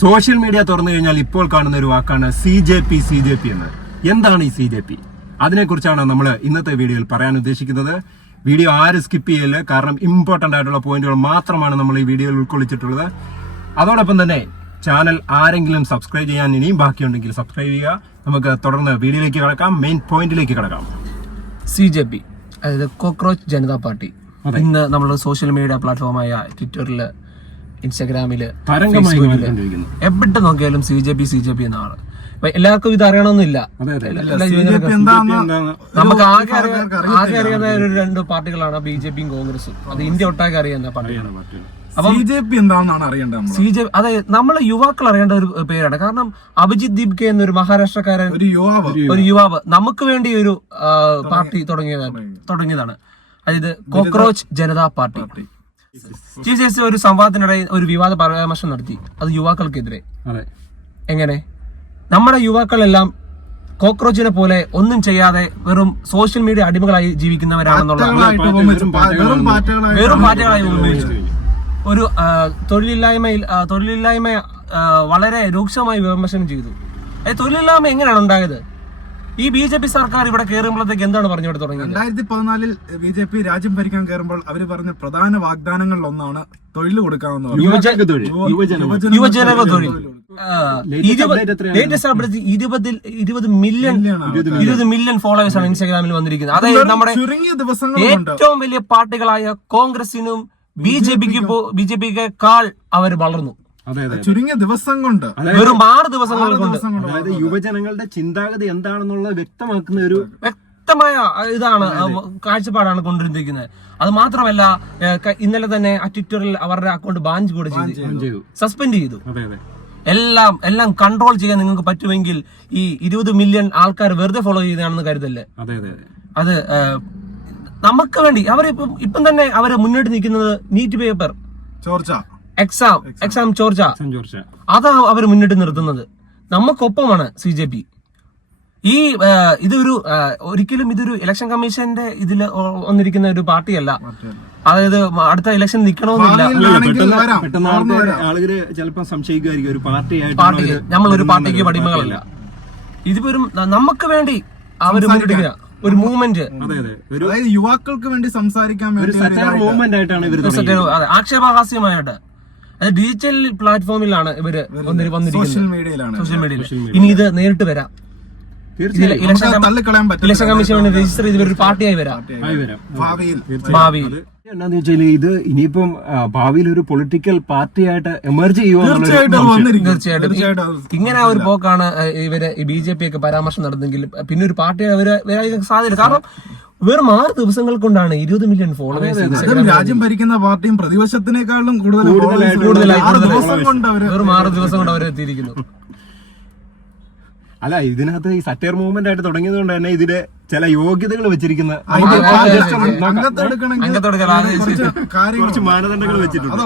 Social media തുറന്നു കഴിഞ്ഞാൽ ഇപ്പോൾ കാണുന്ന ഒരു വാക്കാണ് CJP എന്ന്. എന്താണ് ഈ CJP? അതിനെക്കുറിച്ചാണ് നമ്മൾ ഇന്നത്തെ വീഡിയോയിൽ പറയാൻ ഉദ്ദേശിക്കുന്നത്. വീഡിയോ ആരും സ്കിപ്പ് ചെയ്യില്ല, കാരണം ഇമ്പോർട്ടന്റ് ആയിട്ടുള്ള പോയിന്റുകൾ മാത്രമാണ് നമ്മൾ ഈ വീഡിയോയിൽ ഉൾക്കൊള്ളിച്ചിട്ടുള്ളത്. അതോടൊപ്പം തന്നെ ചാനൽ ആരെങ്കിലും സബ്സ്ക്രൈബ് ചെയ്യാൻ ഇനിയും ബാക്കിയുണ്ടെങ്കിൽ സബ്സ്ക്രൈബ് ചെയ്യുക. നമുക്ക് തുടർന്ന് വീഡിയോയിലേക്ക് കടക്കാം, മെയിൻ പോയിന്റിലേക്ക് കടക്കാം. CJP അതായത് കോക്രോച്ച് ജനതാ പാർട്ടി ഇന്ന് നമ്മൾ സോഷ്യൽ മീഡിയ പ്ലാറ്റ്ഫോമായ ട്വിറ്ററില്, ഇൻസ്റ്റാഗ്രാമില്, എവിടെ നോക്കിയാലും CJP എന്നാണ്. എല്ലാവർക്കും ഇത് അറിയണമെന്നില്ല. നമുക്ക് ആകെ അറിയാവുന്ന ഒരു രണ്ട് പാർട്ടികളാണ് BJPയും കോൺഗ്രസും. അത് ഇന്ത്യ ഒട്ടാകെ അറിയാവുന്ന പാർട്ടിയാണ്. CJP എന്താണെന്നാണ് അറിയേണ്ടത്. CJP അതായത് നമ്മളെ യുവാക്കൾ അറിയേണ്ട ഒരു പേരാണ്. കാരണം അഭിജിത് ദീപ്കെ എന്നൊരു മഹാരാഷ്ട്രക്കാരൻ, ഒരു യുവാവ് നമുക്ക് വേണ്ടി ഒരു പാർട്ടി തുടങ്ങിയതാണ്. അതായത് cockroach Janata party. Chief justice ഒരു സംവാദത്തിനിടയിൽ ഒരു വിവാദ പരാമർശം നടത്തി. അത് യുവാക്കൾക്കെതിരെ. എങ്ങനെ നമ്മുടെ യുവാക്കളെല്ലാം കോക്രോച്ചിനെ പോലെ ഒന്നും ചെയ്യാതെ വെറും സോഷ്യൽ മീഡിയ അടിമകളായി ജീവിക്കുന്നവരാണെന്നുള്ള വെറും പാറ്റകളായി ഒരു തൊഴിലില്ലായ്മ വളരെ രൂക്ഷമായി വിമർശനം ചെയ്തു. തൊഴിലില്ലായ്മ എങ്ങനെയാണ് ഉണ്ടായത്? ഈ BJP സർക്കാർ ഇവിടെ കയറുമ്പോഴത്തേക്ക് എന്താണ് പറഞ്ഞുകൊണ്ട് തുടങ്ങിയത്? 2014 BJP രാജ്യം ഭരിക്കാൻ കയറുമ്പോൾ അവർ പറഞ്ഞ പ്രധാന വാഗ്ദാനങ്ങളിൽ ഒന്നാണ് തൊഴിൽ കൊടുക്കാവുന്ന യുവജന തൊഴിൽ. 20 മില്യൺ ഫോളോവേഴ്സ് ആണ് ഇൻസ്റ്റാഗ്രാമിൽ വന്നിരിക്കുന്നത്. അതായത് നമ്മുടെ ഏറ്റവും വലിയ പാർട്ടികളായ കോൺഗ്രസിനും BJPക്കാൾ അവർ വളർന്നു. ചുരുങ്ങിയ ദിവസം കൊണ്ട്, വെറും 6 ദിവസങ്ങൾ കൊണ്ട്. അതായത് യുവജനങ്ങളുടെ ചിന്താഗതി എന്താണെന്നുള്ളത് വ്യക്തമാക്കുന്ന ഒരു വ്യക്തമായ ഇതാണ്, കാഴ്ചപ്പാടാണ് കൊണ്ടുവന്നിരിക്കുന്നത്. അത് മാത്രമല്ല, ഇന്നലെ തന്നെ ആ ട്വിറ്ററിൽ അവരുടെ അക്കൗണ്ട് ബാൻ കൂടെ ചെയ്തു, സസ്പെൻഡ് ചെയ്തു. എല്ലാം കൺട്രോൾ ചെയ്യാൻ നിങ്ങൾക്ക് പറ്റുമെങ്കിൽ ഈ 20 മില്യൺ ആൾക്കാർ വെറുതെ ഫോളോ ചെയ്തതാണെന്ന് കരുതല്ലേ. അത് നമുക്ക് വേണ്ടി ഇപ്പം തന്നെ അവര് മുന്നോട്ട് നിൽക്കുന്നത് നീറ്റ് പേപ്പർ ചോർച്ച, എക്സാം ചോർച്ച, അതാ അവർ മുന്നിട്ട് നിർത്തുന്നത്. നമുക്കൊപ്പമാണ് CJP. ഒരിക്കലും ഇതൊരു ഇലക്ഷൻ കമ്മീഷന്റെ ഇതിൽ വന്നിരിക്കുന്ന ഒരു പാർട്ടിയല്ല. അതായത് അടുത്ത ഇലക്ഷൻ നിൽക്കണമെന്നില്ല. ആളുകള് ചിലപ്പോൾ സംശയിക്കുമായിരിക്കും ഒരു പാർട്ടി നമ്മളൊരു പാർട്ടിക്ക് അടിമകളല്ല. ഇതിപ്പോ നമുക്ക് വേണ്ടി അവർ മുന്നിട്ടിരിക്കുന്ന ഒരു മൂവ്മെന്റ്, യുവാക്കൾക്ക് വേണ്ടി സംസാരിക്കാൻ വേണ്ടി ആക്ഷേപഹാസ്യമായിട്ട്. അത് ഡിജിറ്റൽ പ്ലാറ്റ്ഫോമിലാണ് ഇവര് വന്നിരിക്കുന്നത്, സോഷ്യൽ മീഡിയയിൽ. ഇനി ഇത് നേരിട്ട് വരാം. ഇലക്ഷൻ കമ്മീഷൻ രജിസ്റ്റർ ചെയ്ത് ഒരു പാർട്ടിയായി വരാം ഭാവിയിൽ. എന്താന്ന് വെച്ചാൽ ഇത് ഇനിയിപ്പം ഭാവിയിൽ ഒരു പൊളിറ്റിക്കൽ പാർട്ടിയായിട്ട് എമർജ് ചെയ്യുമോ? തീർച്ചയായിട്ടും. ഇങ്ങനെ ഒരു പോക്കാണ് ഇവര് BJP ഒക്കെ പരാമർശം നടന്നെങ്കിൽ പിന്നെ ഒരു പാർട്ടി വരാൻ സാധ്യത. കാരണം വെറും 6 ദിവസങ്ങൾ കൊണ്ടാണ് 20 മില്യൺ ഫോളോവേഴ്സ്. രാജ്യം ഭരിക്കുന്ന പാർട്ടിയും പ്രതിപക്ഷത്തിനേക്കാളും കൂടുതലായി വെറും 6 ദിവസം കൊണ്ട് അവർ എത്തിയിരിക്കുന്നു. അല്ല, ഇതിനകത്ത് ഈ സറ്റയർ മൂവ്മെന്റ് ആയിട്ട് തുടങ്ങിയത് കൊണ്ട് തന്നെ ഇതിന്റെ ചില യോഗ്യതകൾ വെച്ചിരിക്കുന്ന കുറച്ച് മാനദണ്ഡങ്ങൾ വെച്ചിട്ടുണ്ട്.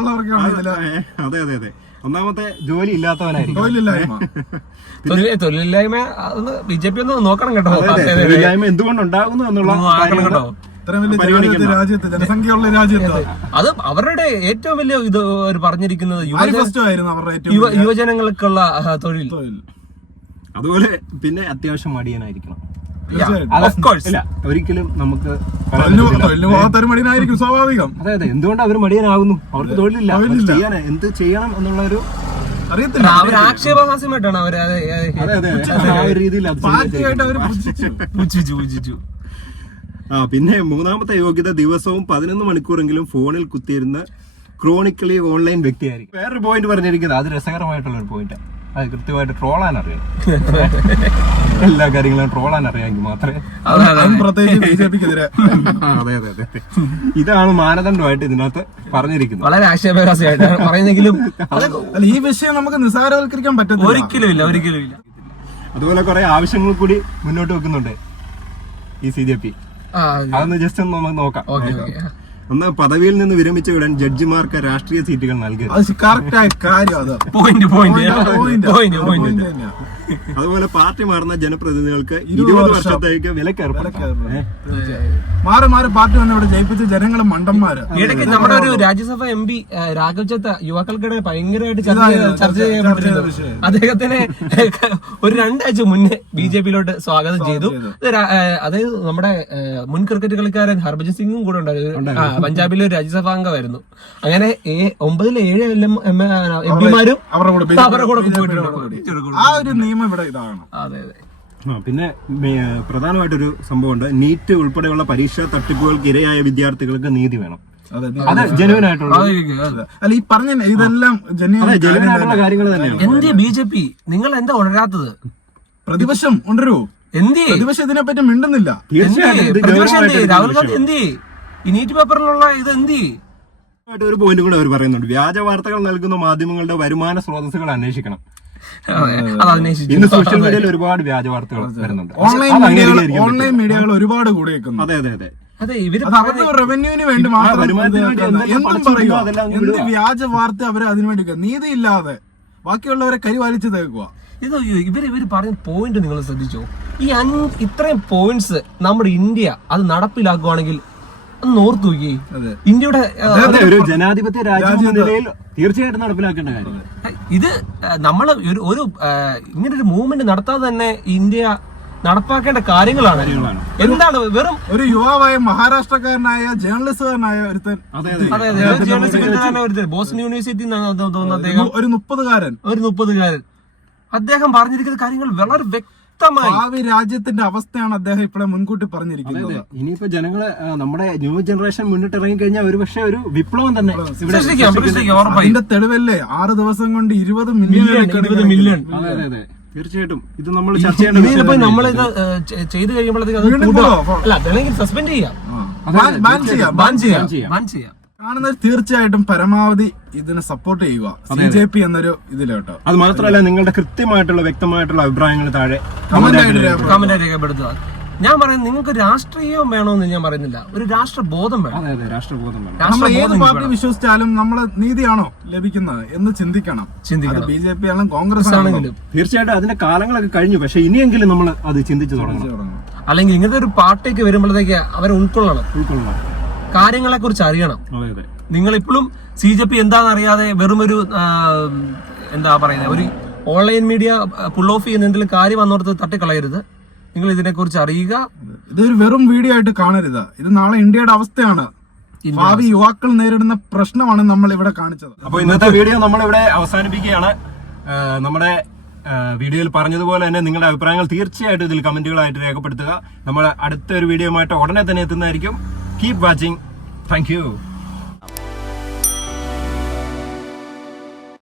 അതെ. ഒന്നാമത്തെ ജോലി ഇല്ലാത്തവനായിരിക്കും. തൊഴിലില്ലായ്മ BJP ഒന്ന് നോക്കണം കേട്ടോ. തൊഴിലില്ലായ്മ എന്തുകൊണ്ടുണ്ടാകുന്നു എന്നുള്ള രാജ്യത്ത്, ജനസംഖ്യയുള്ള രാജ്യത്ത് അത് അവരുടെ ഏറ്റവും വലിയ ഇത് പറഞ്ഞിരിക്കുന്നത് യുവജനങ്ങൾക്കുള്ള തൊഴിൽ. അതുപോലെ പിന്നെ അത്യാവശ്യം മടിയനായിരിക്കണം. ഒരിക്കലും നമുക്ക് സ്വാഭാവികം. അതെ. എന്തുകൊണ്ട് അവർ മടിയനാകുന്നു? അവർക്ക് തൊഴിലില്ല. ചെയ്യാൻ എന്ത് ചെയ്യണം എന്നുള്ള ഒരു ആക്ഷേപഹാസ്യമായിട്ടാണ് അവര് രീതിയിൽ. പിന്നെ മൂന്നാമത്തെ യോഗ്യത ദിവസവും 11 മണിക്കൂറെങ്കിലും ഫോണിൽ കുത്തിയിരുന്ന് ക്രോണിക്കലി ഓൺലൈൻ വ്യക്തിയായിരിക്കും. വേറൊരു പോയിന്റ് പറഞ്ഞിരിക്കുന്നത് അത് രസകരമായിട്ടുള്ള ഒരു പോയിന്റ്. അത് കൃത്യമായിട്ട് ട്രോളാൻ അറിയാം. എല്ലാ കാര്യങ്ങളും ട്രോളാൻ അറിയാമെങ്കിൽ മാത്രമേ. അതെ. ഇതാണ് മാനദണ്ഡമായിട്ട് ഇതിനകത്ത് പറഞ്ഞിരിക്കുന്നത്. വളരെ ആക്ഷേപഹാസ്യമായിട്ടാണ് പറയുന്നെങ്കിലും ഈ വിഷയം നമുക്ക് നിസ്സാരവൽക്കരിക്കാൻ പറ്റും. ഒരിക്കലും ഇല്ല. അതുപോലെ കുറെ ആവശ്യങ്ങൾ കൂടി മുന്നോട്ട് വെക്കുന്നുണ്ട് ഈ CJP. അതൊന്ന് ജസ്റ്റ് ഒന്ന് നമുക്ക് നോക്കാം. ഒന്ന്, പദവിയിൽ നിന്ന് വിരമിച്ച ഉടൻ ജഡ്ജിമാർക്ക് രാഷ്ട്രീയ സീറ്റുകൾ നൽകി. അതുപോലെ പാർട്ടി മാറുന്ന ജനപ്രതിനിധികൾക്ക് 20 വർഷത്തേക്ക് വിലക്കേർപ്പെടുത്താം. മാറി മാറി പാർട്ടി വന്ന് ഇവിടെ ജയിപ്പിച്ച് ജനങ്ങള് മണ്ടന്മാര്. ഇടയ്ക്ക് നമ്മുടെ ഒരു രാജ്യസഭ MP രാഘവ് ചത്ത യുവാക്കൾക്കിടെ ഭയങ്കരമായിട്ട് ചർച്ച ചെയ്യപ്പെട്ടിരുന്നു. അദ്ദേഹത്തിനെ ഒരു 2 ആഴ്ച മുന്നേ BJP-യിലോട്ട് സ്വാഗതം ചെയ്തു. അതായത് നമ്മുടെ മുൻ ക്രിക്കറ്റ് കളിക്കാരൻ ഹർഭജൻ സിംഗും കൂടെ ഉണ്ടായിരുന്നു. പഞ്ചാബിലെ ഒരു രാജ്യസഭാ അംഗമായിരുന്നു. അങ്ങനെ 9-7 MP-മാരും അവരുടെ കൂടെ പോയിട്ടുണ്ട്. ആ ഒരു നിയമം ഇവിടെ ഇതാണ്. അതെ അതെ. പിന്നെ പ്രധാനമായിട്ടൊരു സംഭവമുണ്ട്. നീറ്റ് ഉൾപ്പെടെയുള്ള പരീക്ഷാ തട്ടിപ്പുകൾക്ക് ഇരയായ വിദ്യാർത്ഥികൾക്ക് നീതി വേണം. അത് ജെനുവിൻ ആയിട്ടുള്ള അല്ല, ഈ പറഞ്ഞ ഇതെല്ലാം ജെനുവിൻ ആയിട്ടുള്ള കാര്യങ്ങൾ തന്നെയാണ്. എന്ത് BJP നിങ്ങൾ എന്താ ഉണരാത്തത്? പ്രതിപക്ഷം ഉണ്ടരൂ. എന്ത് പ്രതിപക്ഷം ഇതിനെപ്പറ്റി മിണ്ടുന്നില്ല. രാഹുൽ ഗാന്ധി എന്ത് ഈ നീറ്റ് പേപ്പറിലുള്ള ഇത് എന്ത്? ഒരു പോയിന്റ് കൂടെ അവർ പറയുന്നുണ്ട്. വ്യാജ വാർത്തകൾ നൽകുന്ന മാധ്യമങ്ങളുടെ വരുമാന സ്രോതസ്സുകൾ അന്വേഷിക്കണം. ഇന്ന് സോഷ്യൽ മീഡിയയിൽ ഒരുപാട് വ്യാജ വാർത്തകൾ വരുന്നുണ്ട്. ഓൺലൈൻ മീഡിയകൾ ഒരുപാട് കൂടെ അതെ അതെ അതെ. റവന്യൂവിന് വേണ്ടി മാത്രം എന്തും പറയും. എന്ത് വ്യാജ വാർത്ത അവര് അതിനുവേണ്ടി നീതിയില്ലാതെ ബാക്കിയുള്ളവരെ കൈവാലിച്ച് തേക്കുക. ഇത് ഇവര് പറയുന്ന പോയിന്റ് നിങ്ങൾ ശ്രദ്ധിച്ചോ? ഈ ഇത്രയും പോയിന്റ്സ് നമ്മുടെ ഇന്ത്യ അത് നടപ്പിലാക്കുകയാണെങ്കിൽ ഓർത്തു നോക്കി. ഇന്ത്യയുടെ ഒരു ജനാധിപത്യ രാജ്യം എന്ന നിലയിൽ തീർച്ചയായിട്ടും നടപ്പിലാക്കേണ്ട കാര്യം ഇത്. നമ്മൾ ഒരു ഇങ്ങനെ ഒരു മൂവ്മെന്റ് നടത്താതെ തന്നെ ഇന്ത്യ നടപ്പാക്കേണ്ട കാര്യങ്ങളാണ്. എന്താണ് വെറും ഒരു യുവാവായ മഹാരാഷ്ട്രക്കാരനായ ജേർണലിസ്റ്റുകാരനായ ഒരുത്തൻ, ബോസ്റ്റൺ യൂണിവേഴ്സിറ്റി ഒരു 30-കാരൻ അദ്ദേഹം പറഞ്ഞിരിക്കുന്ന കാര്യങ്ങൾ വളരെ വ്യക്തമായി ഭാവി രാജ്യത്തിന്റെ അവസ്ഥയാണ് അദ്ദേഹം ഇപ്പോഴെ മുൻകൂട്ടി പറഞ്ഞിരിക്കുന്നത്. ഇനിയിപ്പോ ജനങ്ങള് നമ്മുടെ ന്യൂ ജനറേഷൻ മുന്നിട്ട് ഇറങ്ങി കഴിഞ്ഞാൽ ഒരു പക്ഷേ ഒരു വിപ്ലവം തന്നെ അതിന്റെ തെളിവല്ലേ 6 ദിവസം കൊണ്ട് 20 മില്യൺ. അതെ അതെ അതെ, തീർച്ചയായിട്ടും ഇത് നമ്മൾ ചർച്ച ചെയ്യേണ്ട. നമ്മളിത് ചെയ്ത് കഴിയുമ്പോഴത്തേക്ക് സസ്പെൻഡ് ചെയ്യാം, ബാൻ ചെയ്യാം. കാണുന്നത് തീർച്ചയായിട്ടും പരമാവധി ഇതിനെ സപ്പോർട്ട് ചെയ്യുക CJP എന്നൊരു ഇതിലോട്ടോ. അത് മാത്രമല്ല, നിങ്ങളുടെ കൃത്യമായിട്ടുള്ള വ്യക്തമായിട്ടുള്ള അഭിപ്രായങ്ങൾ താഴെ കമന്റ് രേഖപ്പെടുത്തുക. ഞാൻ പറയുന്നത് നിങ്ങൾക്ക് രാഷ്ട്രീയം വേണമെന്ന് ഞാൻ പറയുന്നില്ല, ഒരു രാഷ്ട്രബോധം വേണം. രാഷ്ട്രബോധം വേണം. നമ്മൾ ഏത് പാർട്ടി വിശ്വസിച്ചാലും നമ്മള് നീതിയാണോ ലഭിക്കുന്നത് എന്ന് ചിന്തിക്കണം. BJP ആണെങ്കിലും കോൺഗ്രസ് ആണെങ്കിലും തീർച്ചയായിട്ടും അതിന്റെ കാലങ്ങളൊക്കെ കഴിഞ്ഞു. പക്ഷെ ഇനിയെങ്കിലും നമ്മൾ അത് ചിന്തിച്ചു തുടങ്ങണം. അല്ലെങ്കിൽ ഇങ്ങനത്തെ ഒരു പാർട്ടിക്ക് വരുമ്പോഴത്തേക്ക് അവരെ ഉൾക്കൊള്ളണം, കാര്യങ്ങളെ കുറിച്ച് അറിയണം. നിങ്ങൾ ഇപ്പോഴും CJP എന്താണെന്ന് അറിയാതെ വെറും ഒരു എന്താ പറയുന്നത്, ഒരു ഓൺലൈൻ മീഡിയ പുൾ ഓഫ് ചെയ്യുന്ന എന്തെങ്കിലും കാര്യം വന്നോടത്ത് തട്ടിക്കളയരുത്. നിങ്ങൾ ഇതിനെ കുറിച്ച് അറിയുക. ഇതൊരു വെറും വീഡിയോ ആയിട്ട് കാണരുത്. ഇത് നാളെ ഇന്ത്യയുടെ അവസ്ഥയാണ്, ഭാവി യുവാക്കൾ നേരിടുന്ന പ്രശ്നമാണ് നമ്മൾ ഇവിടെ കാണിച്ചത്. അപ്പോൾ ഇന്നത്തെ വീഡിയോ നമ്മളിവിടെ അവസാനിപ്പിക്കുകയാണ്. നമ്മുടെ വീഡിയോയിൽ പറഞ്ഞതുപോലെ തന്നെ നിങ്ങളുടെ അഭിപ്രായങ്ങൾ തീർച്ചയായിട്ടും ഇതിൽ കമന്റുകളായിട്ട് രേഖപ്പെടുത്തുക. നമ്മൾ അടുത്ത ഒരു വീഡിയോയുമായിട്ട് ഉടനെ തന്നെ എത്തുന്നതായിരിക്കും. Keep watching. Thank you.